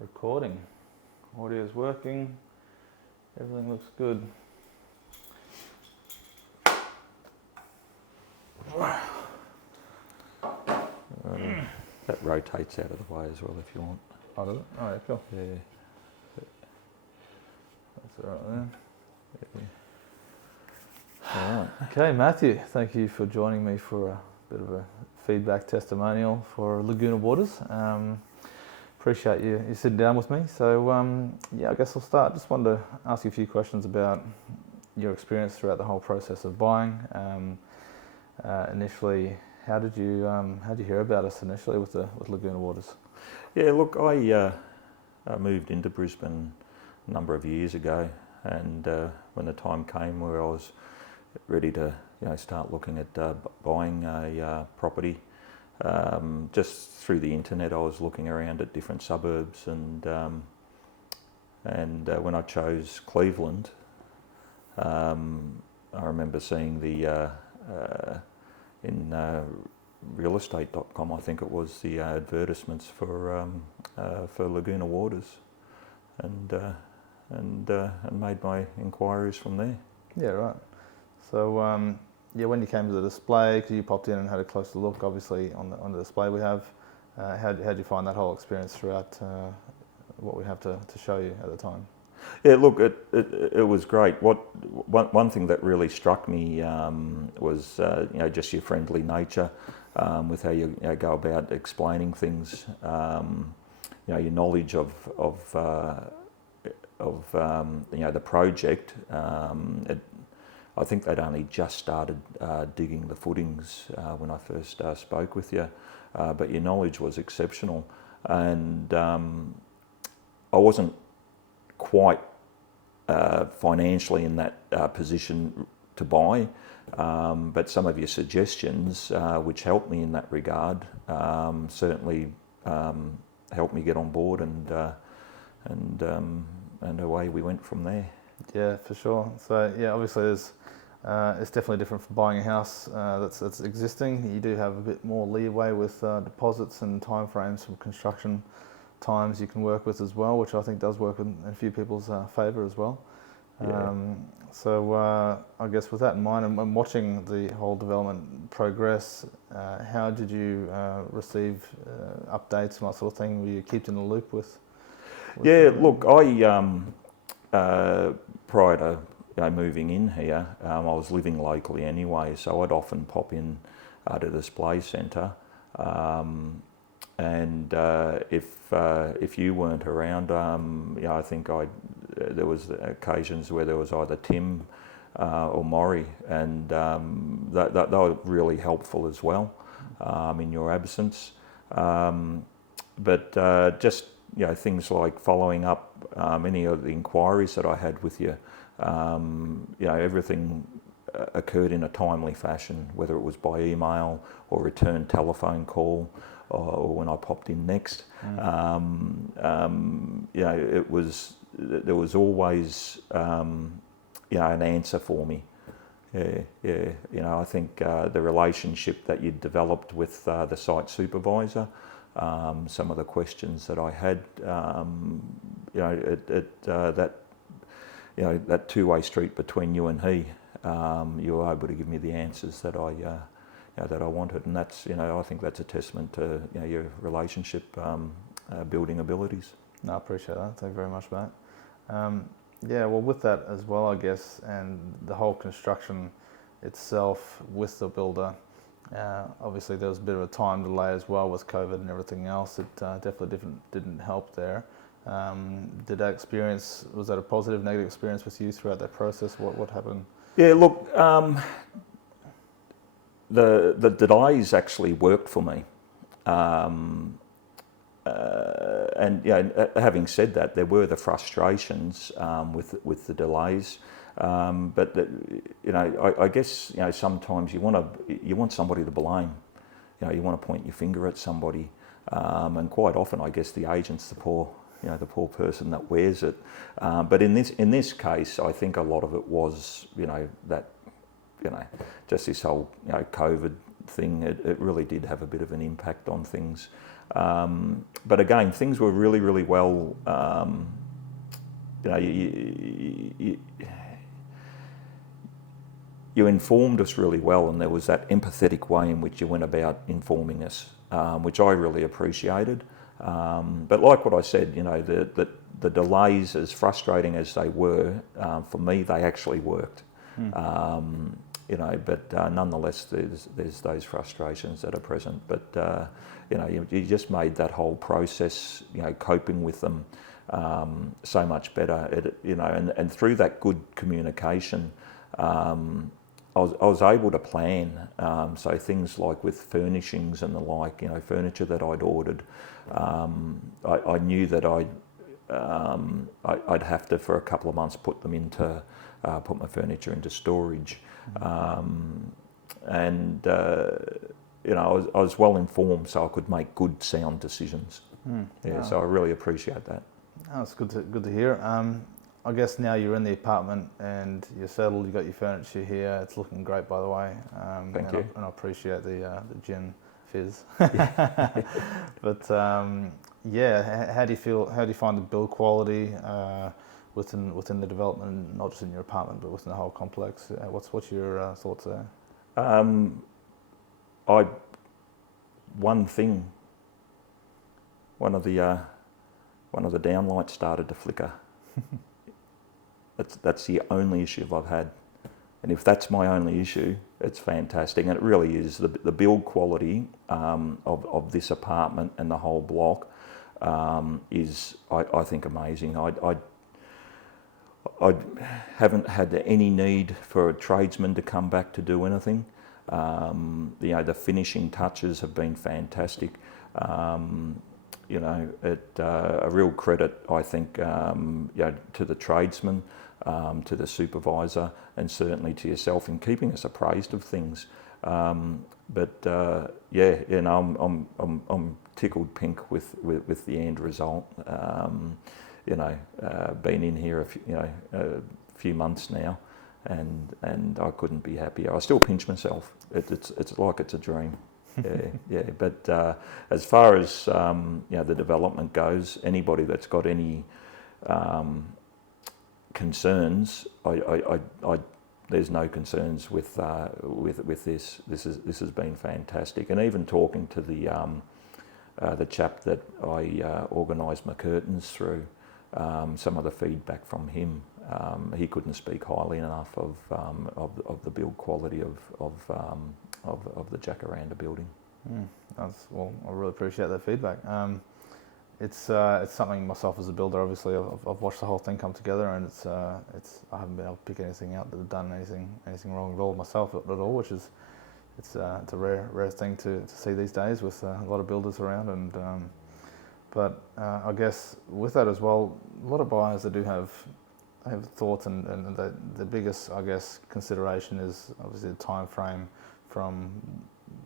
Recording. Audio's working. Everything looks good. That rotates out of the way as well if you want. Oh, does it? Oh, yeah, cool. Yeah. That's all right there. All right. Okay, Matthew, thank you for joining me for a bit of a feedback testimonial for Laguna Waters. Appreciate you sitting down with me. So, I guess I'll start. Just wanted to ask you a few questions about your experience throughout the whole process of buying. Initially, how did you hear about us initially with Laguna Waters? Yeah, look, I moved into Brisbane a number of years ago, and when the time came where I was ready to start looking at buying a property, just through the internet, I was looking around at different suburbs, and when I chose Cleveland, I remember seeing the in realestate.com, I think it was, the advertisements for Laguna Waters, and made my inquiries from there. Yeah, right. So, when you came to the display, because you popped in and had a closer look, obviously on the display we have, how did you find that whole experience throughout what we have to show you at the time? Yeah, look, it was great. One thing that really struck me was just your friendly nature with how you go about explaining things. Your knowledge of the project. I think they'd only just started digging the footings when I first spoke with you, but your knowledge was exceptional, and I wasn't quite financially in that position to buy, but some of your suggestions, which helped me in that regard, certainly helped me get on board, and away we went from there. Yeah, for sure. So obviously it's definitely different from buying a house that's existing. You do have a bit more leeway with deposits and timeframes from construction times you can work with as well, which I think does work in a few people's favour as well. Yeah. I guess with that in mind, and watching the whole development progress, how did you receive updates and that sort of thing? Were you kept in the loop with Look, I prior to moving in here, I was living locally anyway, so I'd often pop in to the display centre. And if you weren't around, I think there was occasions where there was either Tim or Maury, and they were really helpful as well in your absence. But just things like following up any of the inquiries that I had with you, everything occurred in a timely fashion, whether it was by email or return telephone call, or when I popped in next. There was always an answer for me. I think the relationship that you developed with the site supervisor, some of the questions that I had, that two-way street between you and he, you were able to give me the answers that I wanted, and that's I think that's a testament to your relationship building abilities. No, I appreciate that. Thank you very much, Matt. With that as well, I guess, and the whole construction itself with the builder, obviously there was a bit of a time delay as well with COVID and everything else. It definitely didn't help there. Did that experience, was that a positive, negative experience with you throughout that process? What happened? Yeah, look, the delays actually worked for me. Having said that, there were the frustrations with the delays, but I guess sometimes you want somebody to blame. You want to point your finger at somebody, and quite often I guess the agent's the poor person that wears it. But in this case, I think a lot of it was just this whole COVID thing. It really did have a bit of an impact on things. But again, things were really, really well. You know, you informed us really well, and there was that empathetic way in which you went about informing us, which I really appreciated. But like what I said, you know, the delays, as frustrating as they were, for me, they actually worked. You know, but nonetheless, there's those frustrations that are present. But you know, you just made that whole process, you know, coping with them, so much better. You know, and through that good communication, I was able to plan. So things like with furnishings and the like, you know, furniture that I'd ordered, I knew that I'd have to, for a couple of months, put my furniture into storage. You know, I was well informed, so I could make good, sound decisions. Yeah, so I really appreciate that. Oh, it's good to hear. I guess now you're in the apartment and you're settled. You got your furniture here. It's looking great, by the way. Thank you. And I appreciate the gin fizz. But yeah, how do you feel? How do you find the build quality within the development, not just in your apartment, but within the whole complex? What's your thoughts there? One of the downlights started to flicker. That's the only issue I've had, and if that's my only issue, it's fantastic. And it really is the build quality of this apartment and the whole block is, I think, amazing. I haven't had any need for a tradesman to come back to do anything. You know, the finishing touches have been fantastic. You know, a real credit, I think, you know, to the tradesman, to the supervisor, and certainly to yourself in keeping us appraised of things. But yeah, you know, I'm tickled pink with the end result. You know, been in here a few months now, and I couldn't be happier. I still pinch myself. It's like it's a dream. Yeah. But as far as you know, the development goes, anybody that's got any concerns, there's no concerns with this. This has been fantastic, and even talking to the chap that I organised my curtains through, some of the feedback from him, he couldn't speak highly enough of the build quality of the Jacaranda building. Well, I really appreciate that feedback. It's something myself as a builder. Obviously, I've watched the whole thing come together, and I haven't been able to pick anything out that have done anything wrong at all myself at all, which is it's a rare thing to see these days with a lot of builders around. And but I guess with that as well, a lot of buyers that do have thoughts, and the biggest, I guess, consideration is obviously the time frame from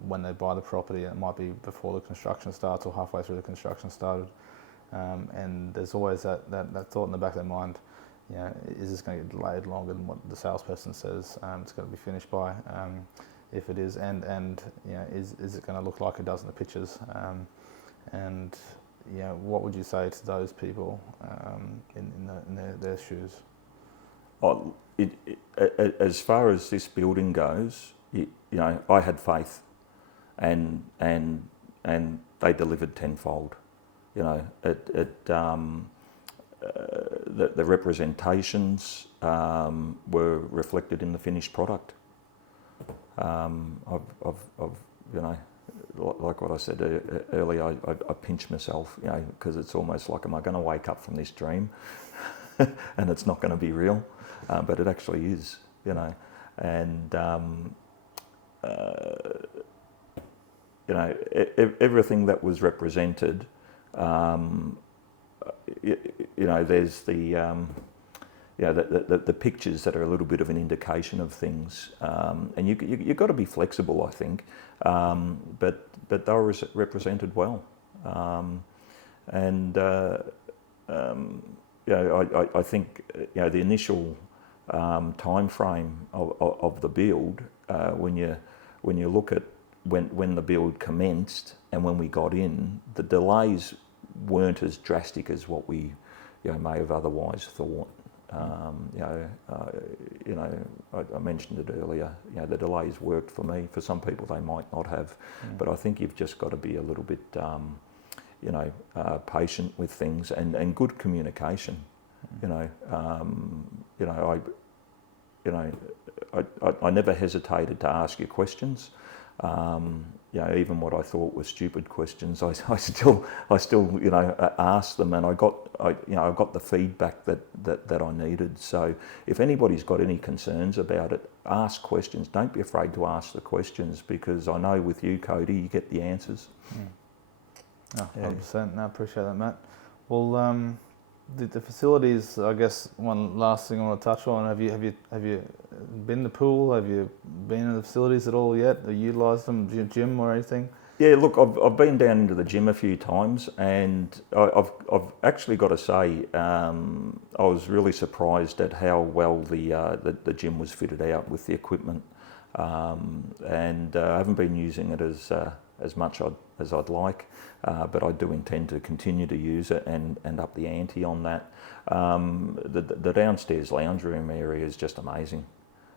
when they buy the property. It might be before the construction starts or halfway through the construction started, and there's always that thought in the back of their mind, you know, is this going to get delayed longer than what the salesperson says it's going to be finished by? If it is, and you know, is it going to look like it does in the pictures? And you know, what would you say to those people in their shoes? As far as this building goes, you know, I had faith, and they delivered tenfold. You know, the representations were reflected in the finished product. I've you know, like what I said earlier, I pinch myself, you know, because it's almost like, am I going to wake up from this dream and it's not going to be real? But it actually is, you know. And you know, everything that was represented, you know, there's the pictures that are a little bit of an indication of things, and you've got to be flexible, I think, but they were represented well, and you know, I think, you know, the initial time frame of the build, when you look at when the build commenced, and when we got in, the delays weren't as drastic as what we may have otherwise thought. I mentioned it earlier. The delays worked for me. For some people, they might not have, but I think you've just got to be a little bit, patient with things and good communication. I never hesitated to ask you questions. Even what I thought were stupid questions, I still asked them, and I got the feedback that I needed. So if anybody's got any concerns about it, ask questions. Don't be afraid to ask the questions, because I know with you, Cody, you get the answers. 100%. No, I appreciate that, Matt. Well, the facilities, I guess one last thing I want to touch on, have you been in the pool? Have you been in the facilities at all yet? Or utilised them, gym or anything? Yeah, look, I've been down into the gym a few times, and I've actually got to say, I was really surprised at how well the gym was fitted out with the equipment, and I haven't been using it as much as I'd like, but I do intend to continue to use it and up the ante on that. The downstairs lounge room area is just amazing.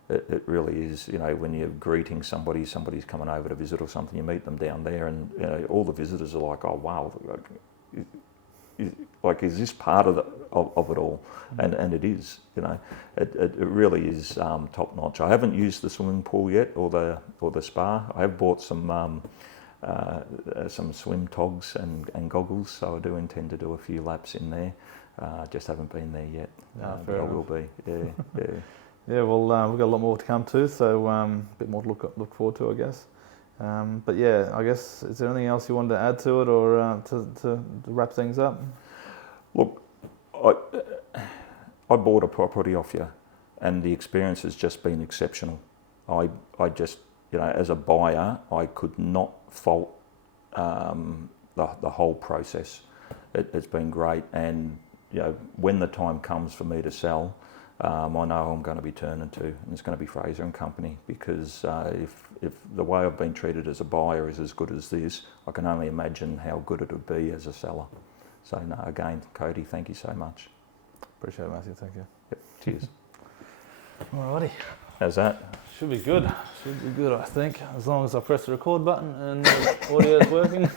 It really is. When you're greeting somebody's coming over to visit or something, you meet them down there, and all the visitors are like, "Oh wow, is this part of it all?" And it is. It really is top notch. I haven't used the swimming pool yet, or the spa. I have bought some swim togs and goggles, so I do intend to do a few laps in there. Just haven't been there yet, but I will be. Yeah. Yeah, well, we've got a lot more to come to, so a bit more to look forward to, I guess. But yeah, I guess, is there anything else you wanted to add to it, or to wrap things up? Look, I bought a property off you, and the experience has just been exceptional. I just, as a buyer, I could not fault the whole process. It's been great, and when the time comes for me to sell, I know I'm going to be turning to, and it's going to be Fraser and Company, because if the way I've been treated as a buyer is as good as this, I can only imagine how good it would be as a seller. So no, again, Cody, thank you so much. Appreciate it, Matthew. Thank you. Yep, cheers. Alrighty. How's that? Should be good. I think, as long as I press the record button and the audio is working.